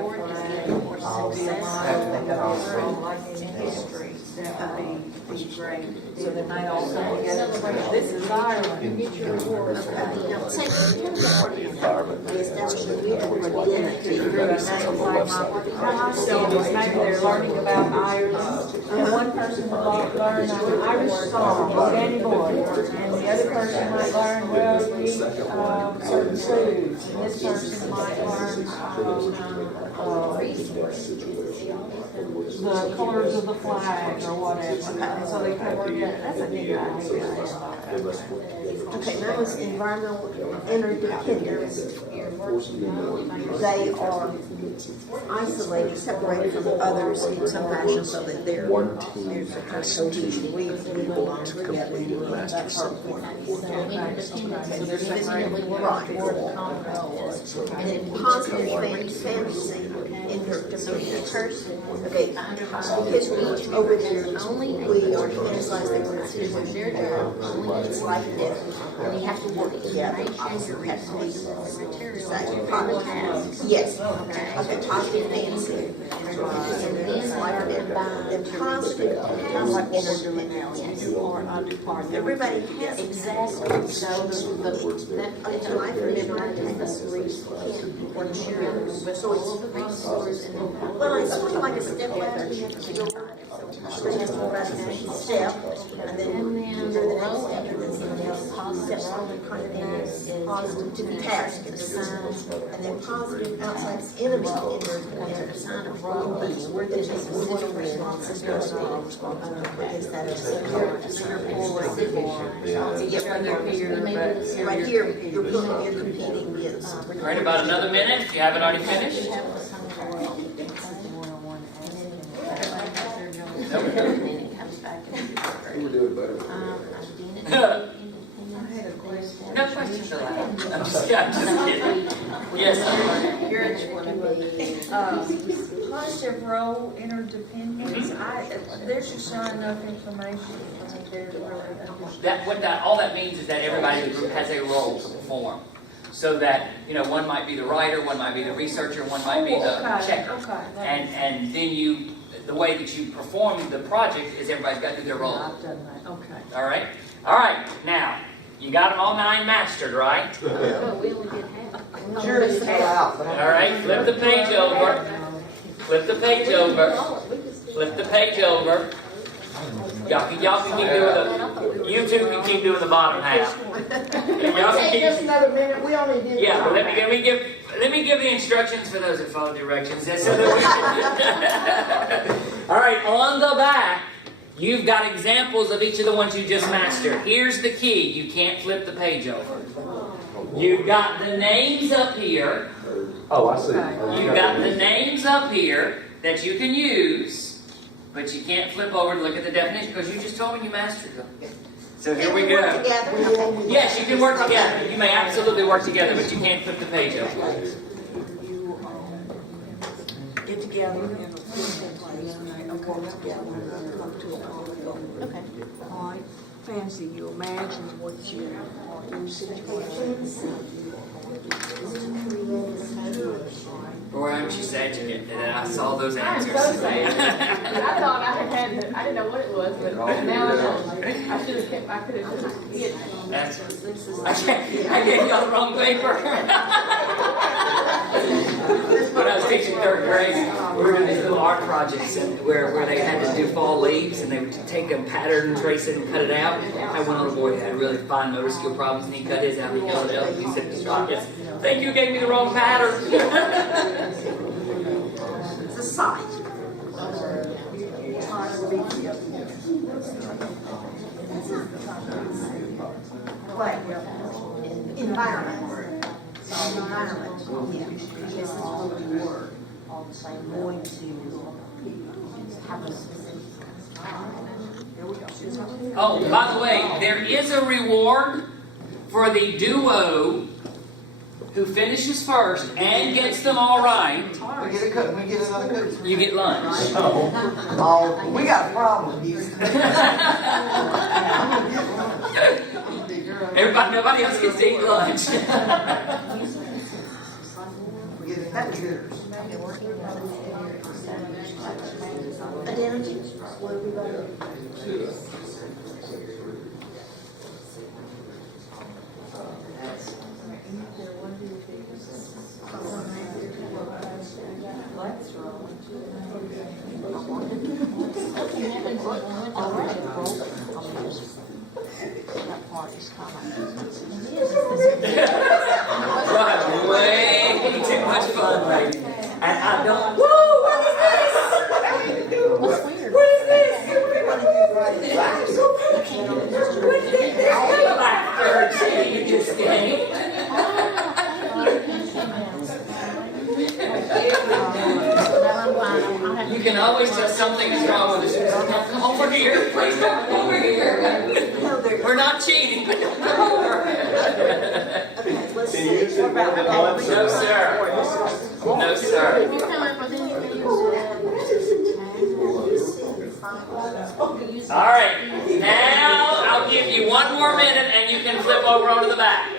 board is getting more successful like in history. That would be great. So they might all come together. This is Ireland. You get your award. Maybe they're learning about Ireland. And one person might learn an Irish song, Danny Boy, and the other person might learn, well, you eat certain foods, and this person might learn the colors of the flag or whatever. And so they come together. That's a neat idea. okay, now it's environmental interdependence. They are isolated, separated from others in some fashion so that they're constitution. We belong together. That's our point. So they're separated. Right. And then positive fantasy interdependence. Okay, because we over there, we are fantasize that we're doing their job. It's like this. And we have to work together. Opposite has to be yes. Okay, positive fantasy. And positive like what we're doing now. Everybody has Exactly. So until I remember so it's well, it's sort of like a step ladder. You have to go step, and then you're the next step, and then something else. Steps on the kind of positive task, and then positive outside enemy in their sign of wrong. We're the right here, you're competing against. All right, about another minute, if you haven't already finished. No questions allowed. I'm just kidding. Yes. positive role interdependence. There's just not enough information for me there to really understand. All that means is that everybody in the group has a role to perform. So that, one might be the writer, one might be the researcher, one might be the checker. And then the way that you perform the project is everybody's got to do their role. I've done that. Okay. All right? All right, now, you got them all 9 mastered, right? Oh, we only did half. Sure, it's out. All right, flip the page over. Flip the page over. Flip the page over. Y'all can keep doing you two can keep doing the bottom half. Y'all can Take just another minute. We only did. Yeah, but let me give the instructions for those that follow directions. So that we can all right, on the back, you've got examples of each of the ones you just mastered. Here's the key. You can't flip the page over. You've got the names up here. Oh, I see. You've got the names up here that you can use, but you can't flip over to look at the definition because you just told me you mastered them. So here we go. Yes, you can work together. You may absolutely work together, but you can't flip the page over. Get together and work together. Okay. All right. Fancy, you imagine what you are in situations. Boy, I'm just educated that I saw those answers. I thought I didn't know what it was, but now I know. I should have kept, I could have just hit. I gave y'all the wrong paper. When I was teaching 3rd grade, we were doing these little art projects where they had to do fall leaves, and they would take a pattern, trace it, and cut it out. I had one little boy who had really fine motor skill problems, and he cut his out, and he held it up, and he said, "Thank you, gave me the wrong pattern." It's a site. What? Environment. Environment. Yeah. This is what we were going to have a specific. Oh, by the way, there is a reward for the duo who finishes first and gets them all right. We get a cook. We get another cook. You get lunch. Oh, we got a problem. Nobody else gets to eat lunch. We get another cook. Identity? That part is coming. Right, way too much fun, lady. And I don't. Woo! What is this? What's weird? What is this? What is this? There's no laughter in this game. You can always tell something is wrong with us. Come over here. Please come over here. We're not cheating, but come over. Okay, let's Can see. you use it more than once? No, sir. No, sir. You come up with anything? All right. Now I'll give you one more minute, and you can flip over onto the back.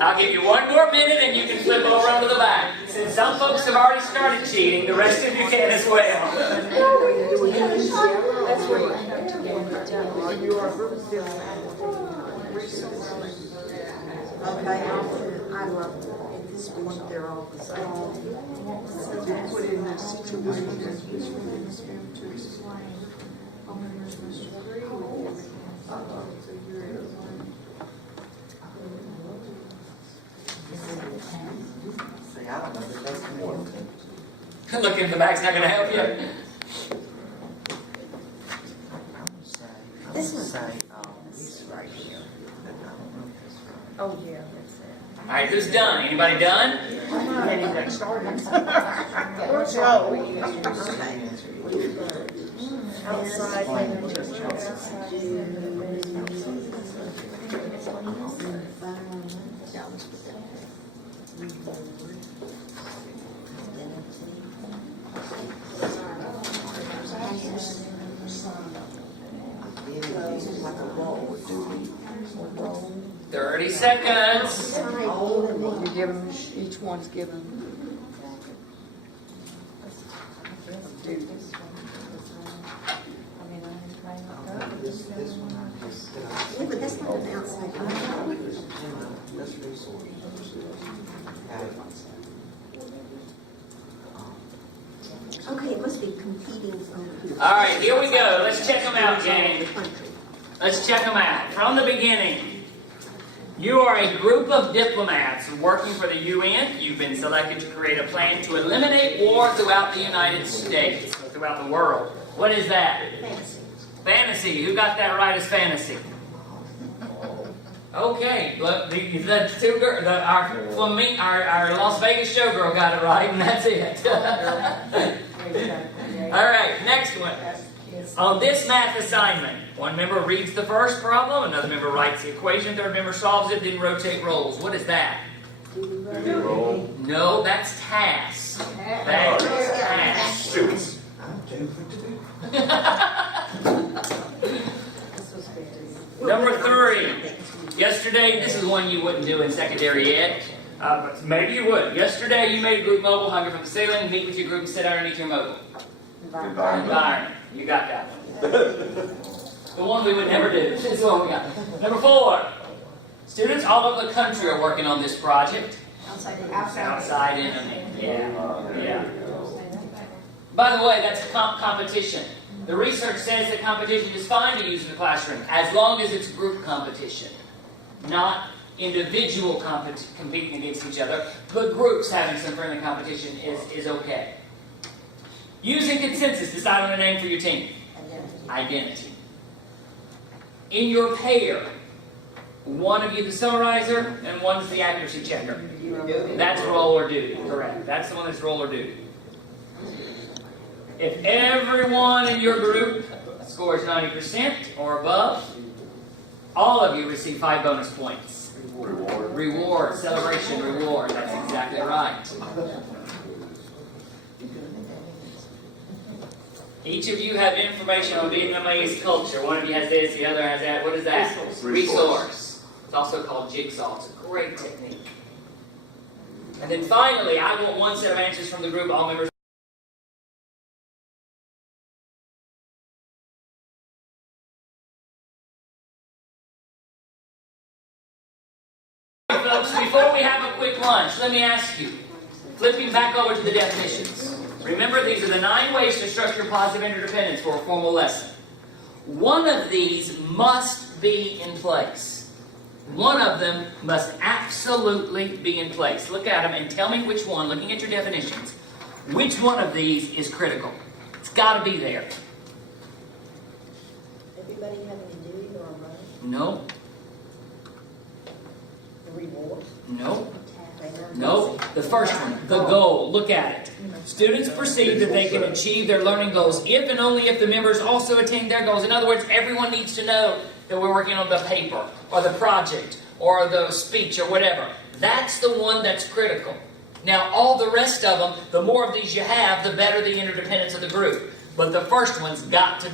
I'll give you one more minute, and you can flip over onto the back. Since some folks have already started cheating, the rest of you can as well. That's where you are. Okay, I love this one, they're all the same. Put in that situation to explain. All members must agree with you. So you're in See, I don't know if that's important. Looking in the back's not going to help you. This one. This right here. I don't know if this right. Oh, yeah, that's it. All right, who's done? Anybody done? We're slow. Okay. Outside. Like a roll, do 30 seconds. You give them, each one's given. This one I just. Yeah, but that's not an outside. This resource. Okay, it must be competing from. All right, here we go. Let's check them out, gang. Let's check them out. From the beginning, you are a group of diplomats working for the UN. You've been selected to create a plan to eliminate war throughout the United States, throughout the world. What is that? Fantasy. Fantasy. Who got that right as fantasy? Okay, look, the two girls, our Las Vegas showgirl got it right, and that's it. All right, next one. On this math assignment, one member reads the first problem, another member writes the equation, third member solves it, then rotate roles. What is that? No, that's task. That is task. Students. I'm 2 for 2. Number 3. Yesterday, this is one you wouldn't do in secondary ed, but maybe you would. Yesterday, you made a group mobile, hung it from the ceiling, meet with your group, sit underneath your mobile. Environment. You got that one. The one we would never do. This is the one we got. Number 4. Students all over the country are working on this project. Outside internet. Yeah. By the way, that's a competition. The research says that competition is fine to use in the classroom as long as it's group competition, not individual competing against each other, but groups having some friendly competition is okay. Using consensus, decide on a name for your team. Identity. In your pair, one of you the summarizer and one's the accuracy checker. That's role or duty, correct. That's the one that's role or duty. If everyone in your group scores 90% or above, all of you receive 5 bonus points. Reward, celebration, reward. That's exactly right. Each of you have information on Vietnamese culture. One of you has this, the other has that. What is that? Resource. It's also called jigsaw. It's a great technique. And then finally, I want one set of answers from the group, all members. Folks, before we have a quick lunch, let me ask you, flipping back over to the definitions. Remember, these are the 9 ways to structure positive interdependence for a formal lesson. One of these must be in place. One of them must absolutely be in place. Look at them and tell me which one, looking at your definitions, which one of these is critical. It's got to be there. Everybody having a duty or a role? No. The reward? No. No. The first one, the goal. Look at it. Students perceive that they can achieve their learning goals if and only if the members also attain their goals. In other words, everyone needs to know that we're working on the paper or the project or the speech or whatever. That's the one that's critical. Now, all the rest of them, the more of these you have, the better the interdependence of the group. But the first one's got to be